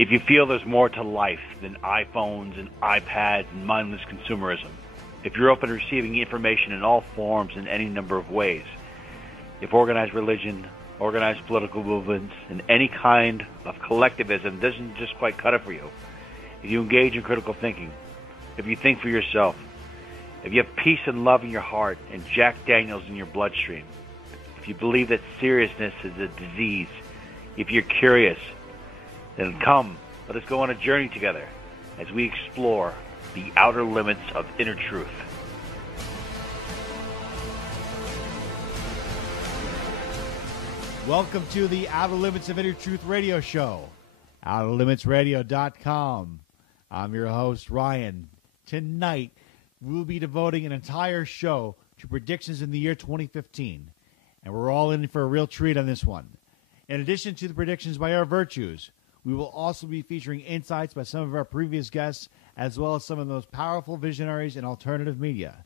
If you feel there's more to life than iPhones and iPads and mindless consumerism, if you're open to receiving information in all forms in any number of ways, if organized religion, organized political movements, and any kind of collectivism doesn't just quite cut it for you, if you engage in critical thinking, if you think for yourself, if you have peace and love in your heart and Jack Daniels in your bloodstream, if you believe that seriousness is a disease, if you're curious, then come, let us go on a journey together as we explore the outer limits of inner truth. Welcome to the Outer Limits of Inner Truth radio show, OuterLimitsRadio.com. I'm your host, Ryan. Tonight, we'll be devoting an entire show to predictions in the year 2015, and we're all in for a real treat on this one. In addition to the predictions by our virtues, we will also be featuring insights by some of our previous guests, as well as some of the most powerful visionaries in alternative media.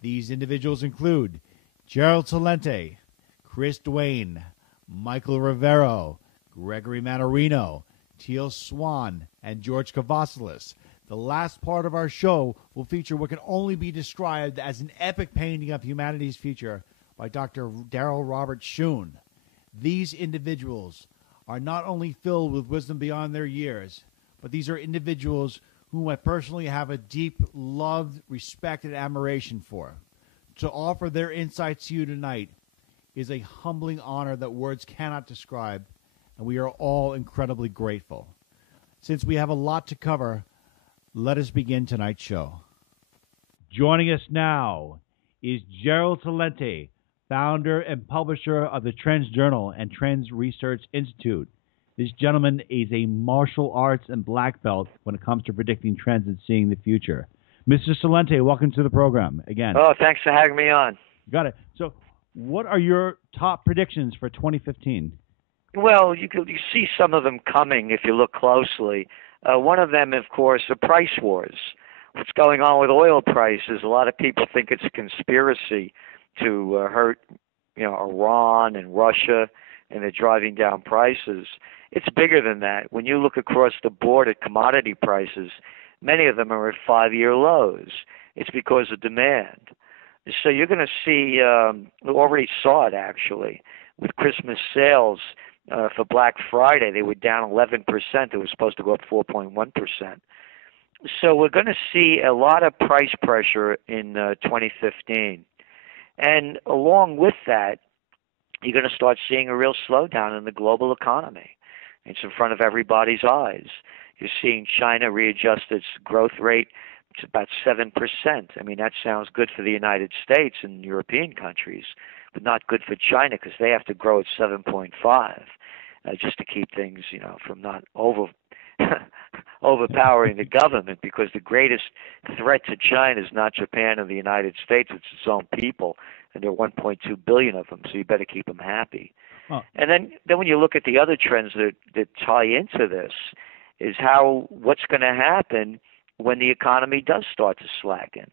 These individuals include Gerald Celente, Chris Duane, Michael Rivero, Gregory Manarino, Teal Swan, and George Kavasilis. The last part of our show will feature what can only be described as an epic painting of humanity's future by Dr. Darrell Robert Schoon. These individuals are not only filled with wisdom beyond their years, but these are individuals whom I personally have a deep love, respect, and admiration for. To offer their insights to you tonight is a humbling honor that words cannot describe, and we are all incredibly grateful. Since we have a lot to cover, let us begin tonight's show. Joining us now is Gerald Celente, founder and publisher of the TrendsJournal and TrendsResearchInstitute. This gentleman is a martial arts and black belt when it comes to predicting trends and seeing the future. Mr. Celente, welcome to the program again. Oh, thanks for having me on. Got it. So what are your top predictions for 2015? Well, you see some of them coming if you look closely. One of them, of course, the price wars. What's going on with oil prices? A lot of people think it's a conspiracy to hurt, Iran and Russia, and they're driving down prices. It's bigger than that. When you look across the board at commodity prices, many of them are at 5-year lows. It's because of demand. So you're going to see, we already saw it actually, with Christmas sales for Black Friday. They were down 11%. It was supposed to go up 4.1%. So we're going to see a lot of price pressure in 2015. And along with that, you're going to start seeing a real slowdown in the global economy. It's in front of everybody's eyes. You're seeing China readjust its growth rate to about 7%. I mean, that sounds good for the United States and European countries, but not good for China because they have to grow at 7.5 just to keep things, from not overpowering the government, because the greatest threat to China is not Japan or the United States, it's its own people, and there are 1.2 billion of them, so you better keep them happy. Huh. And then when you look at the other trends that tie into this, is what's going to happen when the economy does start to slacken.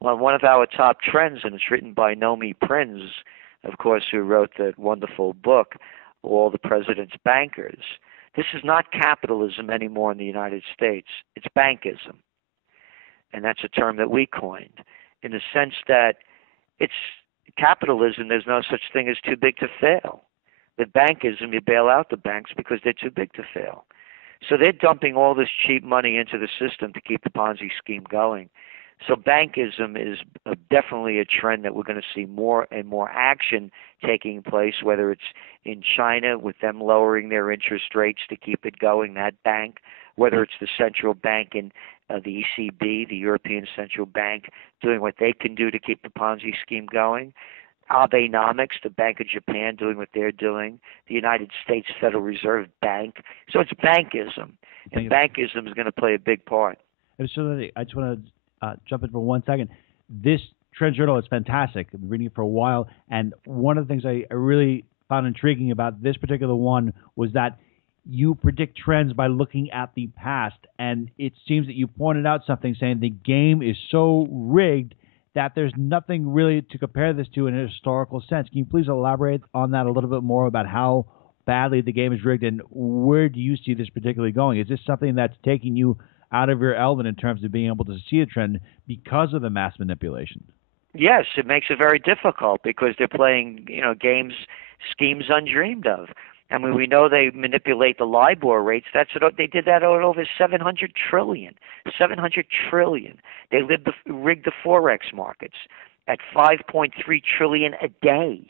Well, one of our top trends, and it's written by Nomi Prinz, of course, who wrote that wonderful book, All the President's Bankers. This is not capitalism anymore in the United States. It's bankism. And that's a term that we coined, in the sense that it's capitalism, there's no such thing as too big to fail. With bankism, you bail out the banks because they're too big to fail. So they're dumping all this cheap money into the system to keep the Ponzi scheme going. So bankism is definitely a trend that we're going to see more and more action taking place, whether it's in China with them lowering their interest rates to keep it going, that bank, whether it's the central bank in the ECB, the European Central Bank, doing what they can do to keep the Ponzi scheme going, Abenomics, the Bank of Japan, doing what they're doing, the United States Federal Reserve Bank. So it's bankism, and bankism is going to play a big part. So I just want to jump in for 1 second. This TrendsJournal is fantastic. I've been reading it for a while, and one of the things I really found intriguing about this particular one was that you predict trends by looking at the past, and it seems that you pointed out something saying the game is so rigged that there's nothing really to compare this to in a historical sense. Can you please elaborate on that a little bit more about how badly the game is rigged, and where do you see this particularly going? Is this something that's taking you out of your element in terms of being able to see a trend because of the mass manipulation? Yes, it makes it very difficult because they're playing, games, schemes undreamed of. I mean, we know they manipulate the LIBOR rates. They did that at over 700 trillion. 700 trillion. They rigged the forex markets at 5.3 trillion a day.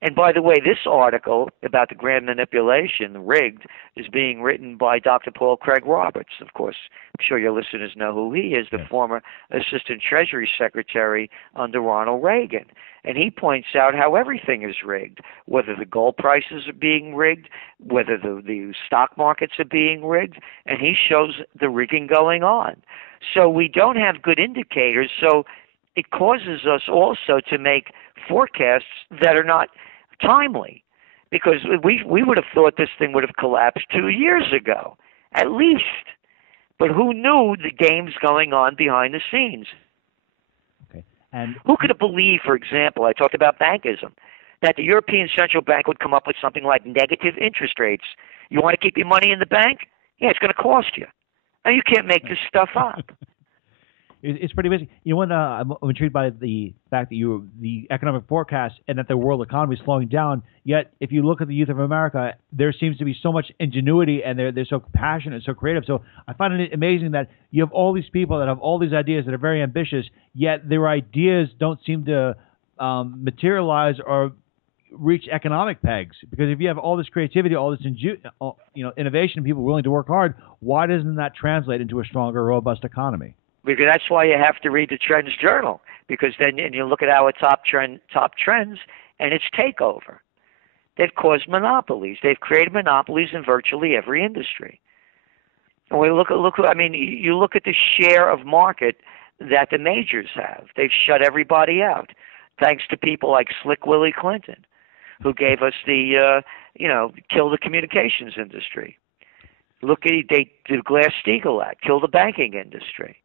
And by the way, this article about the grand manipulation, rigged, is being written by Dr. Paul Craig Roberts. Of course, I'm sure your listeners know who he is, the former Assistant Treasury Secretary under Ronald Reagan. And he points out how everything is rigged, whether the gold prices are being rigged, whether the stock markets are being rigged, and he shows the rigging going on. So we don't have good indicators, so it causes us also to make forecasts that are not timely, because we would have thought this thing would have collapsed 2 years ago, at least. But who knew the game's going on behind the scenes? Okay. And who could have believed, for example, I talked about bankism, that the European Central Bank would come up with something like negative interest rates? You want to keep your money in the bank? Yeah, it's going to cost you. Now, you can't make this stuff up. It's pretty amazing. You know, I'm intrigued by the fact that the economic forecast and that the world economy is slowing down. Yet, if you look at the youth of America, there seems to be so much ingenuity, and they're so passionate and so creative. So I find it amazing that you have all these people that have all these ideas that are very ambitious, yet their ideas don't seem to materialize or reach economic pegs. Because if you have all this creativity, all this innovation, people willing to work hard, why doesn't that translate into a stronger, robust economy? Because that's why you have to read the TrendsJournal, because then you look at our top trends, and it's takeover. They've caused monopolies. They've created monopolies in virtually every industry. And you look at the share of market that the majors have. They've shut everybody out, thanks to people like Slick Willie Clinton, who gave us the kill the communications industry. They did the Glass-Steagall Act, kill the banking industry.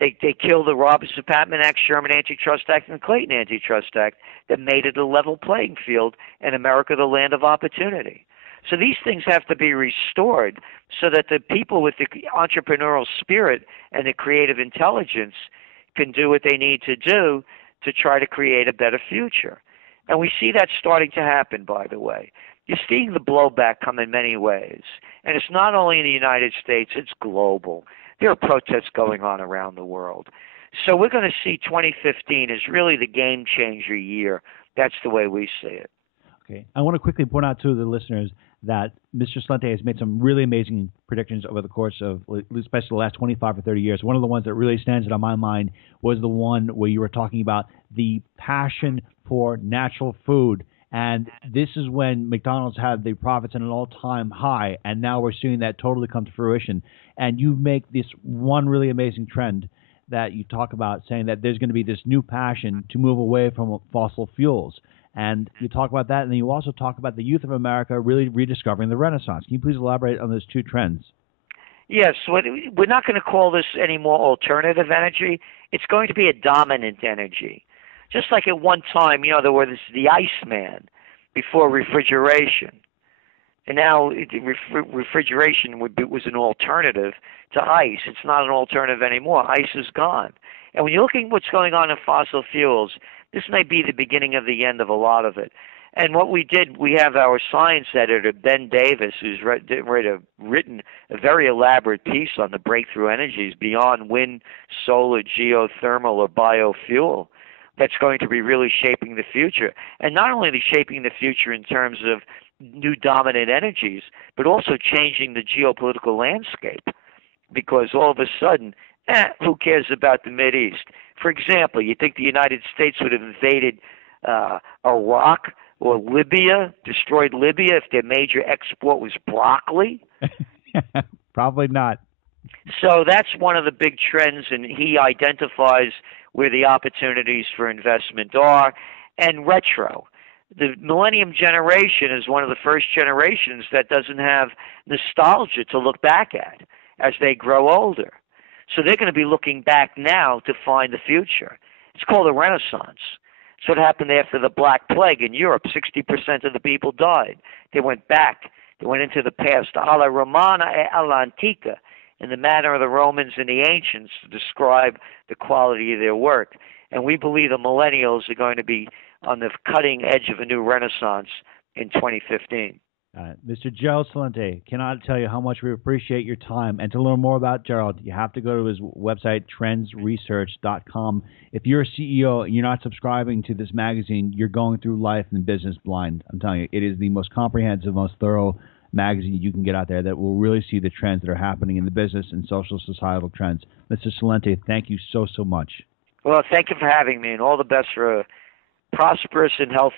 They killed the Robbins-Patman Act, Sherman Antitrust Act, and the Clayton Antitrust Act that made it a level playing field and America the land of opportunity. So these things have to be restored so that the people with the entrepreneurial spirit and the creative intelligence can do what they need to do to try to create a better future. And we see that starting to happen, by the way. You're seeing the blowback come in many ways. And it's not only in the United States, it's global. There are protests going on around the world. So we're going to see 2015 as really the game-changer year. That's the way we see it. Okay. I want to quickly point out to the listeners that Mr. Celente has made some really amazing predictions over the course of, especially the last 25 or 30 years. One of the ones that really stands out on my mind was the one where you were talking about the passion for natural food. And this is when McDonald's had the profits at an all-time high, and now we're seeing that totally come to fruition. And you make this one really amazing trend that you talk about, saying that there's going to be this new passion to move away from fossil fuels. And you talk about that, and then you also talk about the youth of America really rediscovering the Renaissance. Can you please elaborate on those two trends? Yes, we're not going to call this any more alternative energy. It's going to be a dominant energy. Just like at one time, there was the Iceman before refrigeration. And now refrigeration was an alternative to ice. It's not an alternative anymore. Ice is gone. And when you're looking at what's going on in fossil fuels, this may be the beginning of the end of a lot of it. And what we did, we have our science editor, Ben Davis, who's written a very elaborate piece on the breakthrough energies beyond wind, solar, geothermal, or biofuel. That's going to be really shaping the future. And not only shaping the future in terms of new dominant energies, but also changing the geopolitical landscape. Because all of a sudden, who cares about the Mideast? For example, you think the United States would have invaded Iraq or Libya, destroyed Libya, if their major export was broccoli? Probably not. So that's one of the big trends, and he identifies where the opportunities for investment are. And retro. The millennium generation is one of the first generations that doesn't have nostalgia to look back at as they grow older. So they're going to be looking back now to find the future. It's called a renaissance. That's what happened after the Black Plague in Europe. 60% of the people died. They went back. They went into the past. Alla Romana e alla Antica, in the manner of the Romans and the ancients, to describe the quality of their work. And we believe the millennials are going to be on the cutting edge of a new renaissance in 2015. Mr. Gerald Celente, cannot tell you how much we appreciate your time. And to learn more about Gerald, you have to go to his website, TrendsResearch.com. If you're a CEO and you're not subscribing to this magazine, you're going through life and business blind. I'm telling you, it is the most comprehensive, most thorough magazine you can get out there that will really see the trends that are happening in the business and social societal trends. Mr. Celente, thank you so much. Well, thank you for having me, and all the best for a prosperous and healthy